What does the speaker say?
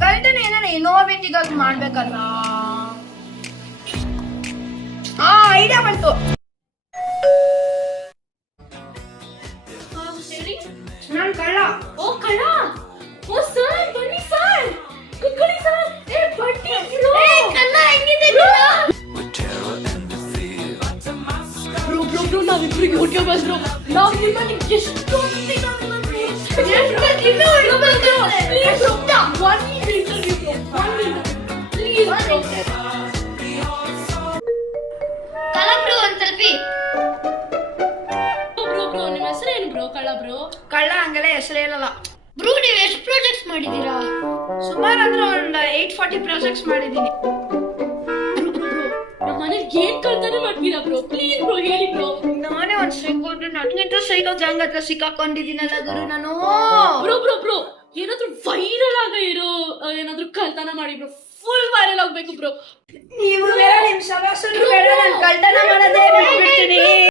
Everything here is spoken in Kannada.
ಕಳ್ತನ ಏನಾರ ಇನೋವೇಟಿವ್ ಆಗಿ ಮಾಡ್ಬೇಕಲ್ಲ. ಐಡಿಯಾ ಬಂತು. ನಾನು ಕಳ್ಳ. ಓ ಕಳ್ಳ. ಓ ಸರ್ ಬನ್ನಿ ಸರ್, ಕುತ್ಕೊಳ್ಳಿ ಸರ್. ಬನ್ನಿ ಕಳ್ಳ ಹೆಂಗಿದೆ ಬ್ರೋ ನಾವಿಬ್ರಿಗೆ ಹುಡುಗಿ ಬಂದ್ರು. ನಾವು ನಿಮ್ಮನ್ನ ಎಷ್ಟು ನಿಮ್ಮ ಹೆಸರೇನು ಬ್ರೋ? ಕಳ್ಳ ಬ್ರೋ. ಕಳ್ಳ ಹಂಗೆಲ್ಲ ಹೆಸರು ಹೇಳಲ್ಲ ಬ್ರೋ. ನೀವು ಎಷ್ಟು ಪ್ರಾಜೆಕ್ಟ್ಸ್ ಮಾಡಿದೀರಾ? ಸುಮಾರು ಅಂದ್ರೆ ಒಂದು 840 ಪ್ರಾಜೆಕ್ಟ್ಸ್ ಮಾಡಿದೀನಿ. ನಮ್ಮ ಮನೇಲಿ ಏನ್ ಕಳ್ತಾನೆ ಮಾಡ್ತೀರಾ ಬ್ರೋ? ಪ್ಲೀಸ್ ಬ್ರೋ ಹೇಳಿ ಬ್ರೋ. ನಾನೇ ಒಂದ್ ಸಿಕ್ಕೋದ್ರೆ ನನಗಿಂತ ಸೈಕೋ ಗ್ಯಾಂಗ್ ಹತ್ರ ಸಿಕ್ಕಾಕೊಂಡಿದ್ದೀನಲ್ಲ ಗುರು ನಾನು. ಬ್ರೋ ಏನಾದ್ರೂ ವೈರಲ್ ಆಗ ಇರೋ ಏನಾದ್ರೂ ಕಳ್ತನ ಮಾಡಿ ಬ್ರೋ, ಫುಲ್ ವೈರಲ್ ಆಗ್ಬೇಕು ಬ್ರೋ. ನೀವು ಬೇಡ, ನಿಮ್ ಸವಾಸರು ಬೇಡ, ನಾನು ಕಳ್ತನ ಮಾಡೋದೇ ಬಿಟ್ಬಿಡ್ತೀನಿ.